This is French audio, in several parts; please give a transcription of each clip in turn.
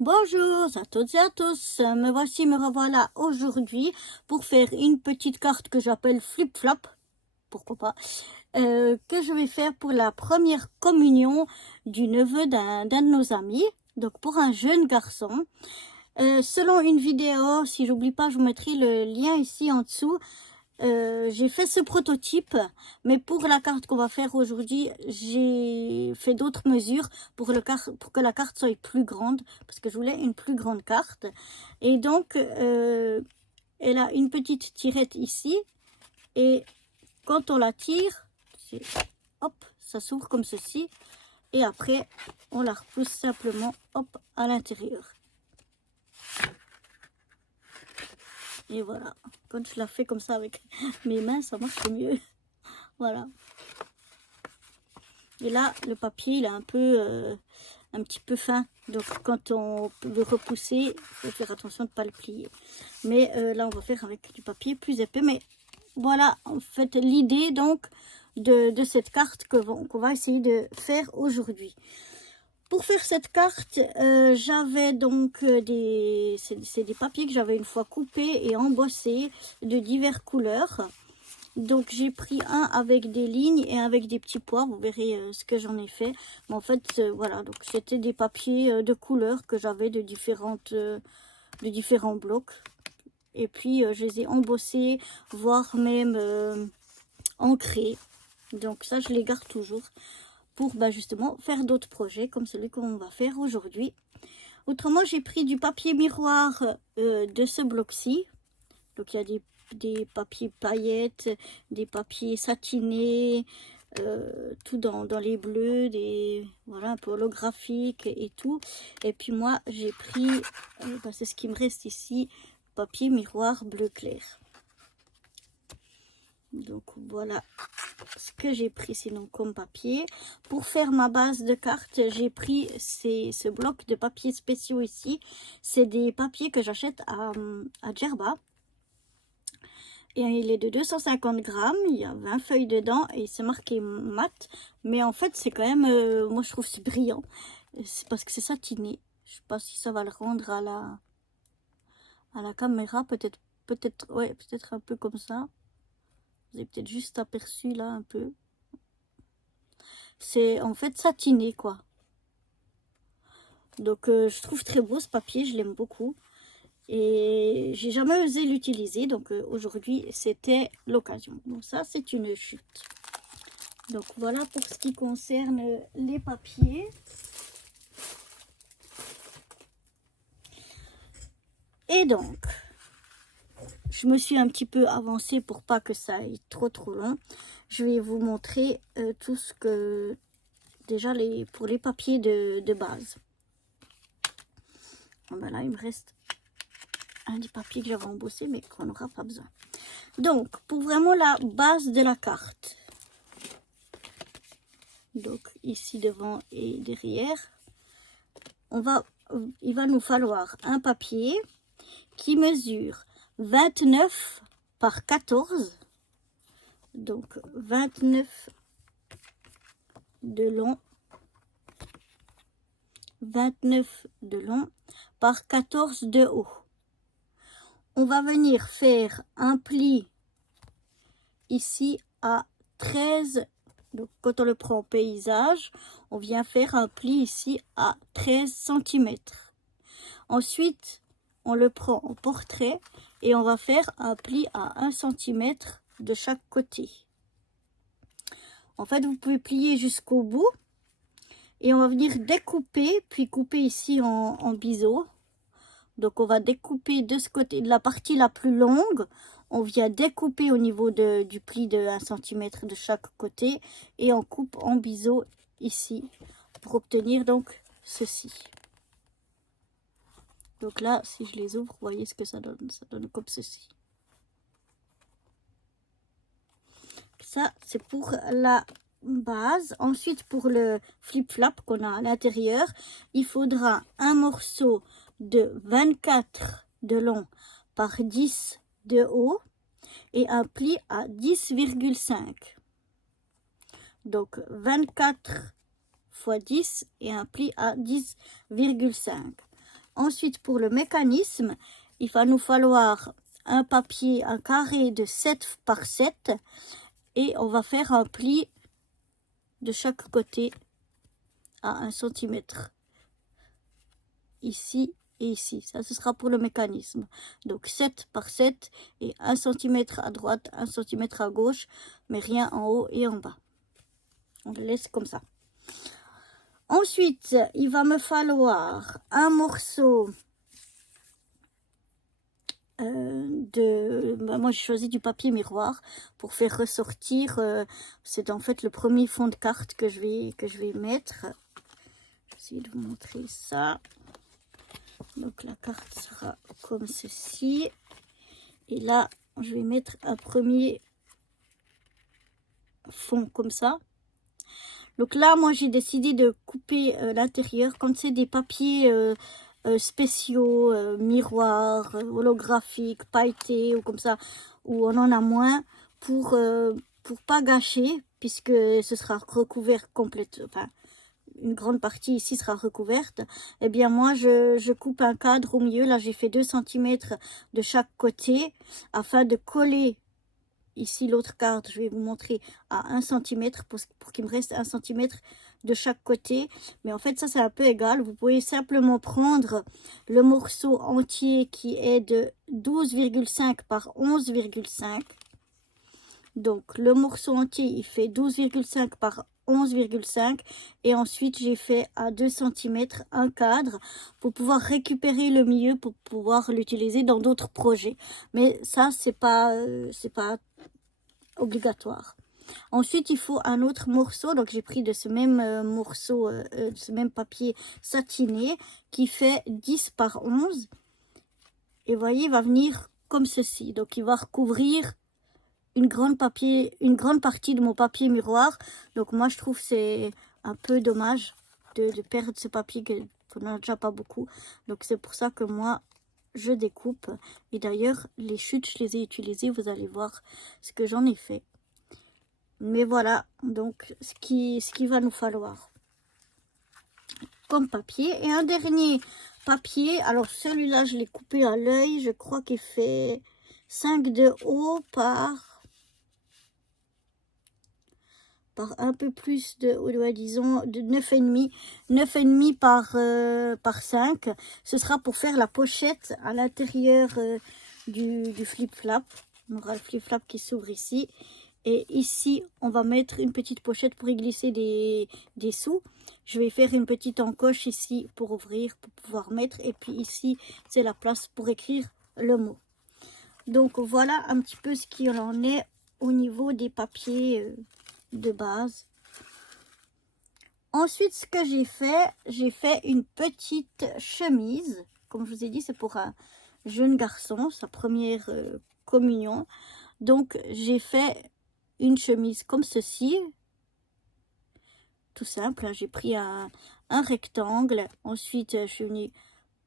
Bonjour à toutes et à tous, me revoilà aujourd'hui pour faire une petite carte que j'appelle flip-flop, pourquoi pas, que je vais faire pour la première communion du neveu d'un de nos amis, donc pour un jeune garçon. Selon une vidéo, si j'oublie pas, je vous mettrai le lien ici en dessous. J'ai fait ce prototype, mais pour la carte qu'on va faire aujourd'hui, j'ai fait d'autres mesures pour que la carte soit plus grande, parce que je voulais une plus grande carte. Et donc, elle a une petite tirette ici, et quand on la tire, hop, ça s'ouvre comme ceci, et après, on la repousse simplement, hop, à l'intérieur. Et voilà, quand je la fais comme ça avec mes mains, ça marche mieux. Voilà. Et là, le papier, il est un petit peu fin. Donc, quand on veut repousser, il faut faire attention de ne pas le plier. Mais là, on va faire avec du papier plus épais. Mais voilà, en fait, l'idée donc de cette carte qu'on va essayer de faire aujourd'hui. Pour faire cette carte, j'avais donc c'est des papiers que j'avais une fois coupés et embossés de diverses couleurs. Donc j'ai pris un avec des lignes et un avec des petits pois, vous verrez ce que j'en ai fait. Mais en fait, voilà, donc c'était des papiers de couleurs que j'avais de différents blocs. Et puis je les ai embossés, voire même ancrés. Donc ça, je les garde toujours pour justement faire d'autres projets comme celui qu'on va faire aujourd'hui. Autrement, j'ai pris du papier miroir de ce bloc-ci. Donc il y a des papiers paillettes, des papiers satinés, tout dans les bleus, voilà, un peu holographique et tout. Et puis moi, j'ai pris, c'est ce qui me reste ici, papier miroir bleu clair. Donc voilà ce que j'ai pris sinon comme papier. Pour faire ma base de carte, j'ai pris ce bloc de papier spéciaux ici. C'est des papiers que j'achète à Djerba. Et il est de 250 grammes, il y a 20 feuilles dedans et c'est marqué mat. Mais en fait, c'est quand même, moi je trouve c'est brillant. C'est parce que c'est satiné. Je sais pas si ça va le rendre à la caméra, peut-être un peu comme ça. Vous avez peut-être juste aperçu là un peu. C'est en fait satiné quoi. Donc je trouve très beau ce papier, je l'aime beaucoup. Et j'ai jamais osé l'utiliser, donc aujourd'hui c'était l'occasion. Donc ça c'est une chute. Donc voilà pour ce qui concerne les papiers. Et donc, je me suis un petit peu avancée pour pas que ça aille trop long. Je vais vous montrer tout ce que... Déjà pour les papiers de base. Voilà, il me reste un des papiers que j'avais embossé mais qu'on n'aura pas besoin. Donc, pour vraiment la base de la carte. Donc, ici devant et derrière. Il va nous falloir un papier qui mesure 29 par 14. Donc, 29 de long. 29 de long par 14 de haut. On va venir faire un pli ici à 13. Donc quand on le prend en paysage, on vient faire un pli ici à 13 cm. Ensuite, on le prend en portrait et on va faire un pli à 1 cm de chaque côté. En fait, vous pouvez plier jusqu'au bout. Et on va venir découper, puis couper ici en biseau. Donc on va découper de ce côté, de la partie la plus longue. On vient découper au niveau du pli de 1 cm de chaque côté. Et on coupe en biseau ici pour obtenir donc ceci. Donc là, si je les ouvre, vous voyez ce que ça donne. Ça donne comme ceci. Ça, c'est pour la base. Ensuite, pour le flip-flop qu'on a à l'intérieur, il faudra un morceau de 24 de long par 10 de haut et un pli à 10,5. Donc 24 x 10 et un pli à 10,5. Ensuite, pour le mécanisme, il va nous falloir un papier, un carré de 7 par 7 et on va faire un pli de chaque côté à 1 cm. Ici et ici. Ça, ce sera pour le mécanisme. Donc 7 par 7 et 1 cm à droite, 1 cm à gauche, mais rien en haut et en bas. On le laisse comme ça. Ensuite, il va me falloir un morceau moi j'ai choisi du papier miroir pour faire ressortir. C'est en fait le premier fond de carte que je vais mettre. Je vais essayer de vous montrer ça. Donc la carte sera comme ceci. Et là, je vais mettre un premier fond comme ça. Donc là, moi j'ai décidé de couper l'intérieur. Quand c'est des papiers spéciaux, miroirs, holographiques, pailletés ou comme ça, où on en a moins, pour pas gâcher, puisque ce sera recouvert complètement, enfin une grande partie ici sera recouverte. Eh bien moi je coupe un cadre au milieu. Là j'ai fait 2 cm de chaque côté afin de coller ici l'autre cadre. Je vais vous montrer à 1 cm pour qu'il me reste 1 cm de chaque côté, mais en fait ça c'est un peu égal. Vous pouvez simplement prendre le morceau entier qui est de 12,5 par 11,5. donc le morceau entier il fait 12,5 par 11,5 et ensuite j'ai fait à 2 cm un cadre pour pouvoir récupérer le milieu pour pouvoir l'utiliser dans d'autres projets, mais ça c'est pas obligatoire. Ensuite, il faut un autre morceau. Donc, j'ai pris de ce même morceau, de ce même papier satiné qui fait 10 par 11. Et vous voyez, il va venir comme ceci. Donc, il va recouvrir une grande partie de mon papier miroir. Donc, moi, je trouve que c'est un peu dommage de perdre ce papier qu'on n'a déjà pas beaucoup. Donc, c'est pour ça que moi, je découpe. Et d'ailleurs, les chutes, je les ai utilisées. Vous allez voir ce que j'en ai fait. Mais voilà, donc ce qui va nous falloir comme papier. Et un dernier papier, alors celui-là je l'ai coupé à l'œil, je crois qu'il fait 5 de haut par un peu plus de, disons, de 9,5 par 5. Ce sera pour faire la pochette à l'intérieur du flip-flap. On aura le flip-flap qui s'ouvre ici. Et ici, on va mettre une petite pochette pour y glisser des sous. Je vais faire une petite encoche ici pour ouvrir, pour pouvoir mettre. Et puis ici, c'est la place pour écrire le mot. Donc voilà un petit peu ce qu'il en est au niveau des papiers de base. Ensuite, ce que j'ai fait une petite chemise. Comme je vous ai dit, c'est pour un jeune garçon, sa première communion. Donc, j'ai fait une chemise comme ceci, tout simple. J'ai pris un rectangle, ensuite je suis venue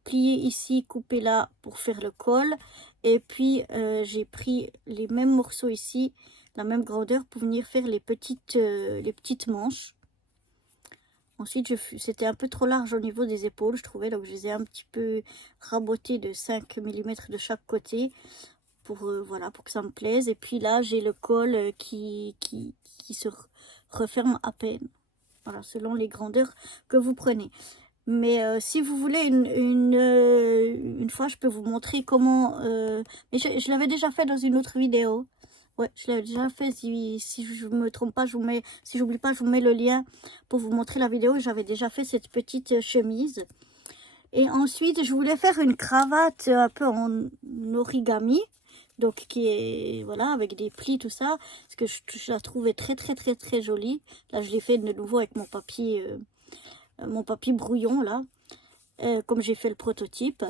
plier ici, couper là pour faire le col, et puis j'ai pris les mêmes morceaux ici, la même grandeur pour venir faire les petites manches. Ensuite c'était un peu trop large au niveau des épaules, je trouvais, donc je les ai un petit peu rabotées de 5 mm de chaque côté pour voilà, pour que ça me plaise. Et puis là j'ai le col qui se referme à peine, voilà, selon les grandeurs que vous prenez. Mais si vous voulez une fois je peux vous montrer comment mais je l'avais déjà fait dans une autre vidéo. Ouais, je l'avais déjà fait. Si je me trompe pas, si j'oublie pas, je vous mets le lien pour vous montrer la vidéo. J'avais déjà fait cette petite chemise. Et ensuite je voulais faire une cravate un peu en origami, donc qui est, voilà, avec des plis, tout ça, parce que je la trouvais très jolie. Là je l'ai fait de nouveau avec mon papier brouillon là, comme j'ai fait le prototype.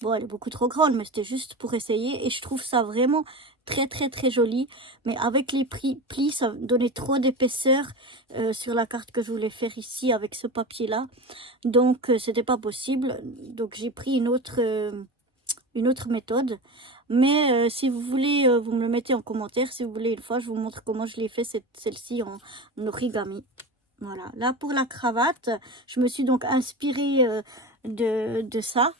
Bon, elle est beaucoup trop grande, mais c'était juste pour essayer, et je trouve ça vraiment très joli. Mais avec les plis, ça donnait trop d'épaisseur sur la carte que je voulais faire ici avec ce papier là, donc c'était pas possible. Donc j'ai pris une autre méthode. Mais si vous voulez, vous me le mettez en commentaire. Si vous voulez, une fois je vous montre comment je l'ai fait, celle-ci en origami. Voilà, là pour la cravate, je me suis donc inspirée de ça.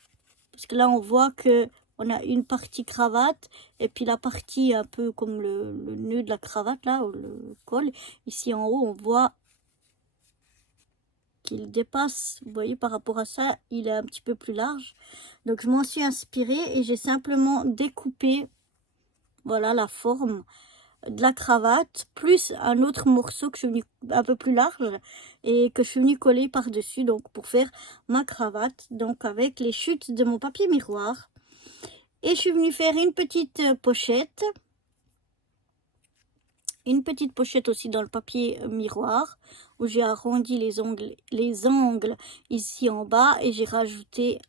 Parce que là, on voit que on a une partie cravate et puis la partie un peu comme le nœud de la cravate, là, ou le col. Ici en haut, on voit qu'il dépasse. Vous voyez, par rapport à ça, il est un petit peu plus large. Donc, je m'en suis inspirée et j'ai simplement découpé, voilà, la forme de la cravate, plus un autre morceau que je suis venu un peu plus large et que je suis venue coller par-dessus, donc pour faire ma cravate, donc avec les chutes de mon papier miroir. Et je suis venue faire une petite pochette aussi dans le papier miroir, où j'ai arrondi les angles ici en bas, et j'ai rajouté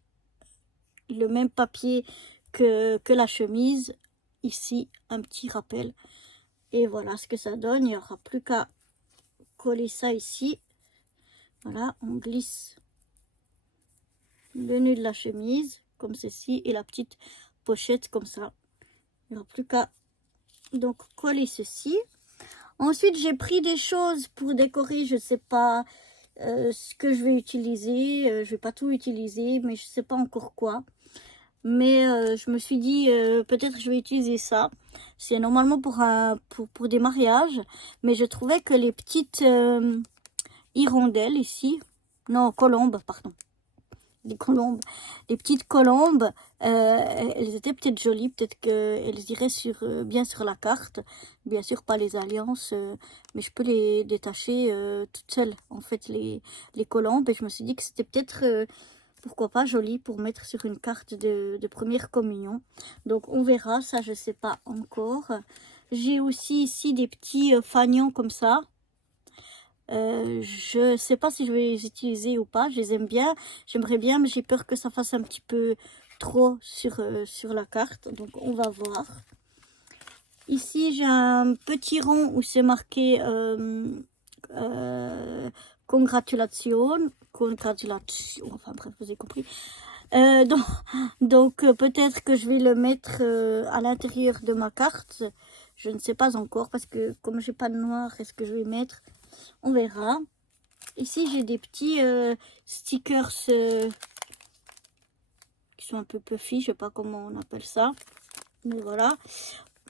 le même papier que la chemise, ici un petit rappel. Et voilà ce que ça donne. Il n'y aura plus qu'à coller ça ici. Voilà, on glisse le nœud de la chemise comme ceci et la petite pochette comme ça. Il n'y aura plus qu'à donc coller ceci. Ensuite, j'ai pris des choses pour décorer. Je ne sais pas ce que je vais utiliser. Je ne vais pas tout utiliser, mais je ne sais pas encore quoi. Mais je me suis dit, peut-être je vais utiliser ça. C'est normalement pour des mariages. Mais je trouvais que les petites hirondelles ici, non, colombes, pardon. Les colombes, les petites colombes, elles étaient peut-être jolies, peut-être qu'elles iraient bien sur la carte. Bien sûr, pas les alliances, mais je peux les détacher toutes seules, en fait, les colombes. Et je me suis dit que c'était peut-être pourquoi pas joli pour mettre sur une carte de première communion. Donc on verra, ça je sais pas encore. J'ai aussi ici des petits fanions comme ça. Je sais pas si je vais les utiliser ou pas, je les aime bien. J'aimerais bien, mais j'ai peur que ça fasse un petit peu trop sur la carte. Donc on va voir. Ici j'ai un petit rond où c'est marqué congratulations, enfin bref, vous avez compris. Donc peut-être que je vais le mettre à l'intérieur de ma carte. Je ne sais pas encore parce que comme j'ai pas de noir, est-ce que je vais mettre? On verra. Ici j'ai des petits stickers qui sont un peu puffy, je sais pas comment on appelle ça. Mais voilà.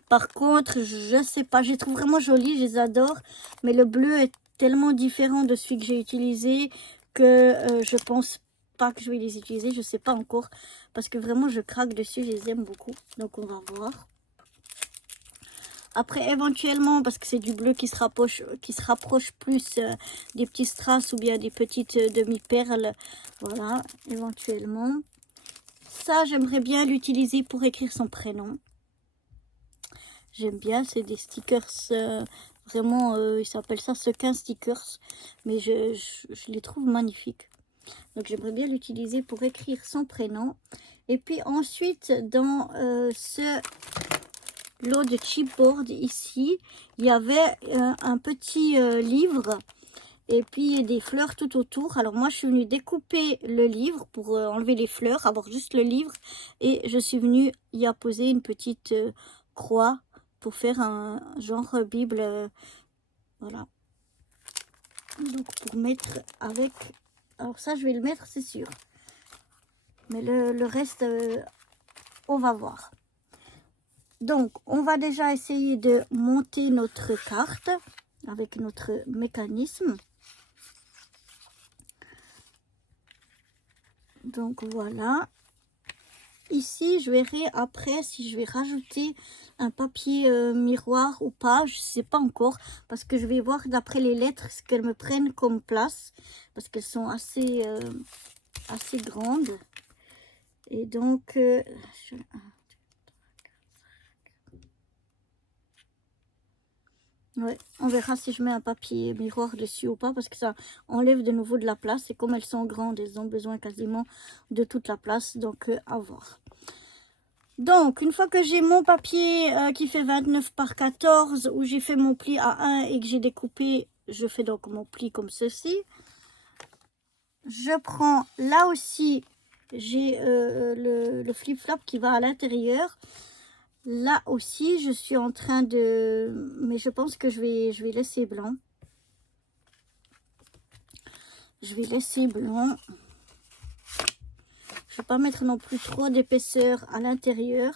Par contre, je sais pas, je les trouve vraiment jolis, je les adore. Mais le bleu est tellement différent de celui que j'ai utilisé que je pense pas que je vais les utiliser. Je sais pas encore parce que vraiment je craque dessus, je les aime beaucoup. Donc on va voir. Après éventuellement, parce que c'est du bleu qui se rapproche plus des petits strass ou bien des petites demi-perles. Voilà, éventuellement. Ça, j'aimerais bien l'utiliser pour écrire son prénom. J'aime bien, c'est des stickers, vraiment, ils s'appellent ça sequin stickers, mais je les trouve magnifiques. Donc j'aimerais bien l'utiliser pour écrire son prénom. Et puis ensuite, dans ce lot de chipboard ici, il y avait un petit livre et puis des fleurs tout autour. Alors moi, je suis venue découper le livre pour enlever les fleurs, avoir juste le livre. Et je suis venue y apposer une petite croix pour faire un genre Bible, voilà. Donc pour mettre avec, alors ça je vais le mettre c'est sûr, mais le reste on va voir. Donc on va déjà essayer de monter notre carte avec notre mécanisme. Donc voilà. Ici, je verrai après si je vais rajouter un papier miroir ou pas. Je ne sais pas encore parce que je vais voir d'après les lettres ce qu'elles me prennent comme place. Parce qu'elles sont assez grandes. Et donc, ouais, on verra si je mets un papier miroir dessus ou pas. Parce que ça enlève de nouveau de la place. Et comme elles sont grandes, elles ont besoin quasiment de toute la place. Donc, à voir. Donc, une fois que j'ai mon papier qui fait 29 par 14, où j'ai fait mon pli à 1 et que j'ai découpé, je fais donc mon pli comme ceci. Je prends, là aussi, j'ai le flip-flop qui va à l'intérieur. Là aussi, je suis en train de... Mais je pense que je vais laisser blanc. Je vais laisser blanc. vais pas mettre non plus trop d'épaisseur à l'intérieur.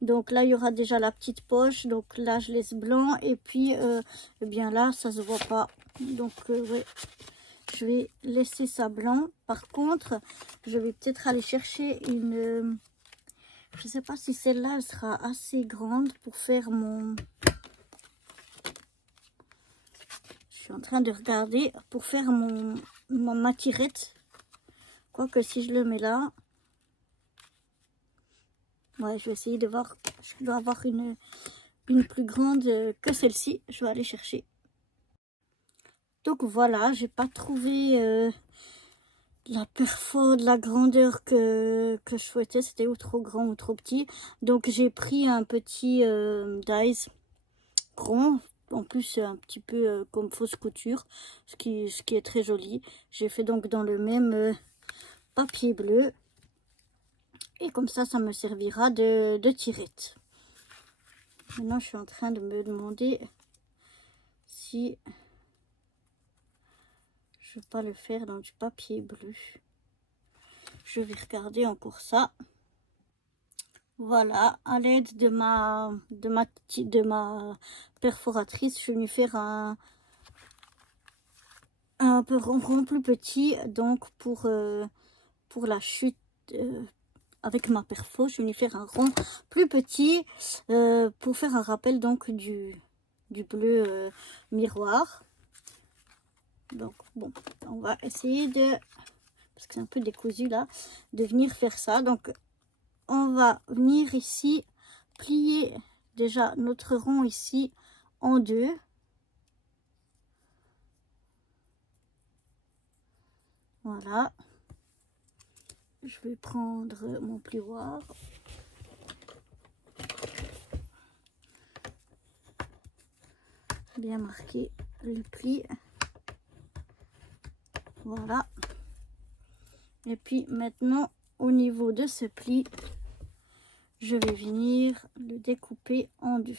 Donc là, il y aura déjà la petite poche. Donc là, je laisse blanc. Et puis, eh bien là, ça se voit pas. Donc, ouais, je vais laisser ça blanc. Par contre, je vais peut-être aller chercher une... je sais pas si celle-là, elle sera assez grande pour faire mon... Je suis en train de regarder pour faire ma tirette. Quoique si je le mets là... Ouais, je vais essayer de voir. Je dois avoir une plus grande que celle-ci. Je vais aller chercher. Donc voilà, j'ai pas trouvé la perfo de la grandeur que je souhaitais. C'était ou trop grand ou trop petit. Donc j'ai pris un petit dies rond. En plus, c'est un petit peu comme fausse couture, ce qui est très joli. J'ai fait donc dans le même papier bleu. Et comme ça me servira de tirette. Maintenant, je suis en train de me demander si je ne vais pas le faire dans du papier bleu. Je vais regarder encore ça. Voilà, à l'aide de ma perforatrice, je vais lui faire un peu rond plus petit. Donc pour la chute avec ma perfo, je vais lui faire un rond plus petit pour faire un rappel donc du bleu miroir. Donc bon, on va essayer de, parce que c'est un peu décousu là, de venir faire ça. Donc on va venir ici plier déjà notre rond ici en deux. Voilà. Je vais prendre mon plioir. Bien marquer le pli. Voilà. Et puis maintenant, au niveau de ce pli, je vais venir le découper en deux.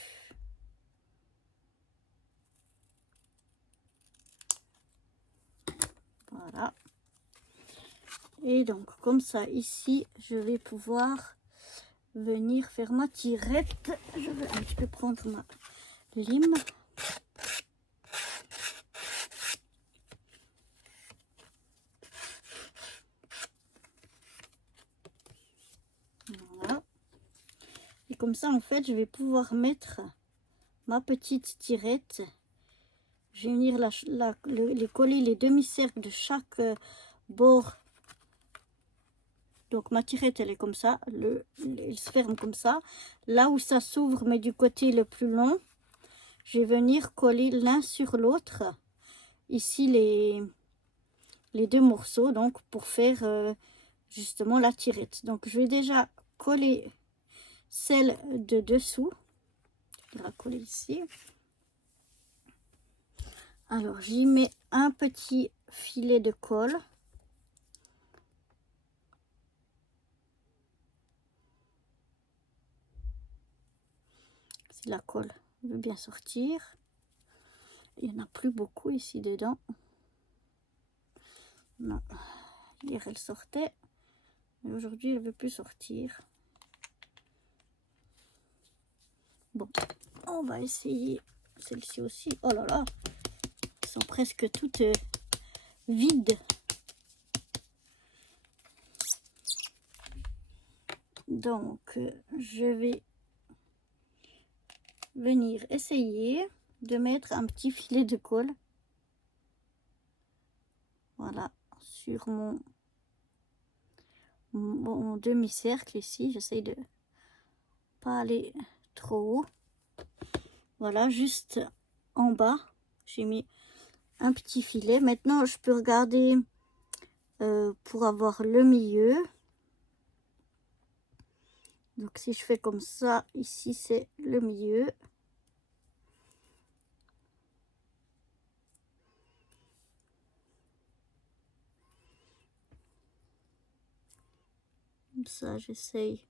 Voilà. Et donc, comme ça, ici, je vais pouvoir venir faire ma tirette. Je vais un petit peu prendre ma lime. Voilà. Et comme ça, en fait, je vais pouvoir mettre ma petite tirette. Je vais venir les coller les demi-cercles de chaque bord. Donc ma tirette, elle est comme ça. Il se ferme comme ça. Là où ça s'ouvre, mais du côté le plus long, je vais venir coller l'un sur l'autre. Ici, les deux morceaux, donc pour faire justement la tirette. Donc je vais déjà coller celle de dessous. Je vais la coller ici. Alors j'y mets un petit filet de colle. Si la colle veut bien sortir. Il n'y en a plus beaucoup ici dedans. Non, hier elle sortait. Mais aujourd'hui elle ne veut plus sortir. Bon, on va essayer celle-ci aussi. Oh là là, elles sont presque toutes vides. Donc, je vais venir essayer de mettre un petit filet de colle. Voilà, sur mon demi-cercle ici. J'essaie de pas aller trop haut. Voilà, juste en bas, j'ai mis un petit filet. Maintenant, je peux regarder pour avoir le milieu. Donc, si je fais comme ça, ici, c'est le milieu. Comme ça, j'essaye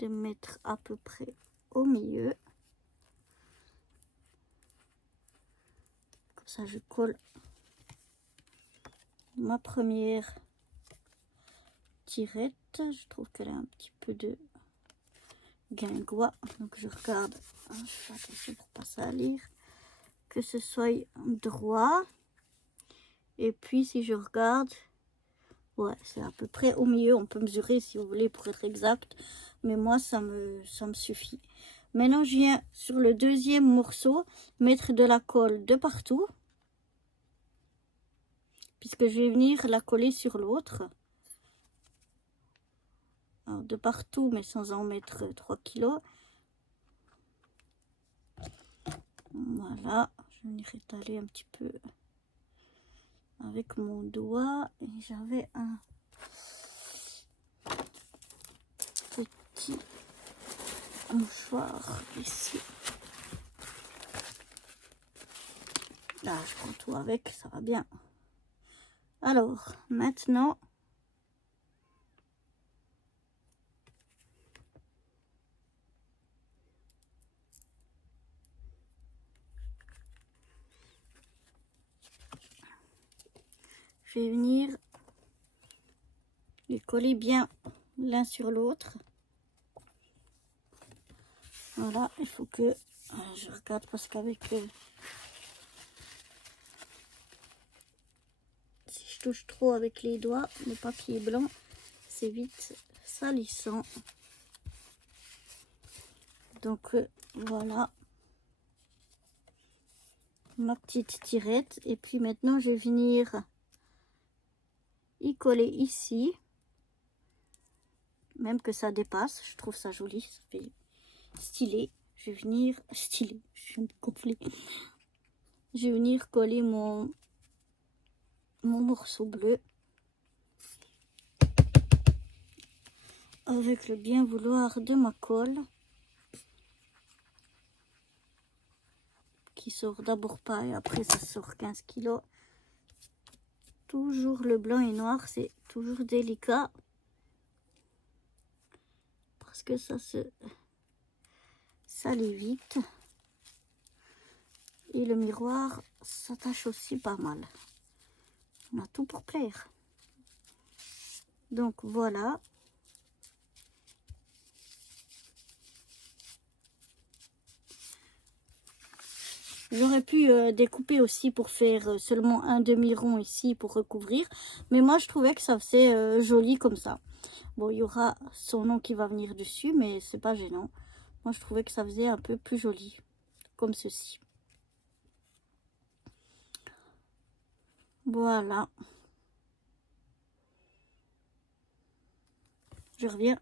de mettre à peu près au milieu. ça je colle ma première tirette. Je trouve qu'elle a un petit peu de guingois, donc je regarde, je fais attention pour pas salir, que ce soit droit. Et puis si je regarde, ouais, c'est à peu près au milieu. On peut mesurer si vous voulez pour être exact, mais moi ça me suffit. Maintenant je viens sur le deuxième morceau mettre de la colle de partout, puisque je vais venir la coller sur l'autre. De partout, mais sans en mettre 3 kilos. Voilà, je vais venir étaler un petit peu avec mon doigt. Et j'avais un petit mouchoir ici. Là, je prends tout avec, ça va bien. Alors, maintenant, je vais venir les coller bien l'un sur l'autre. Voilà, il faut que je regarde parce qu'avec si je touche trop avec les doigts, le papier blanc, c'est vite salissant. Donc voilà ma petite tirette. Et puis maintenant je vais venir y coller ici, même que ça dépasse, je trouve ça joli, ça fait stylé. Je vais venir stylé, je suis un peu gonflée. Je vais venir coller mon morceau bleu avec le bien vouloir de ma colle, qui sort d'abord pas et après ça sort 15 kilos. Toujours le blanc et noir, c'est toujours délicat parce que ça se salit vite et le miroir s'attache aussi pas mal. On a tout pour plaire. Donc voilà. J'aurais pu découper aussi pour faire seulement un demi-rond ici pour recouvrir. Mais moi, je trouvais que ça faisait joli comme ça. Bon, il y aura son nom qui va venir dessus, mais c'est pas gênant. Moi, je trouvais que ça faisait un peu plus joli. Comme ceci. Voilà. Je reviens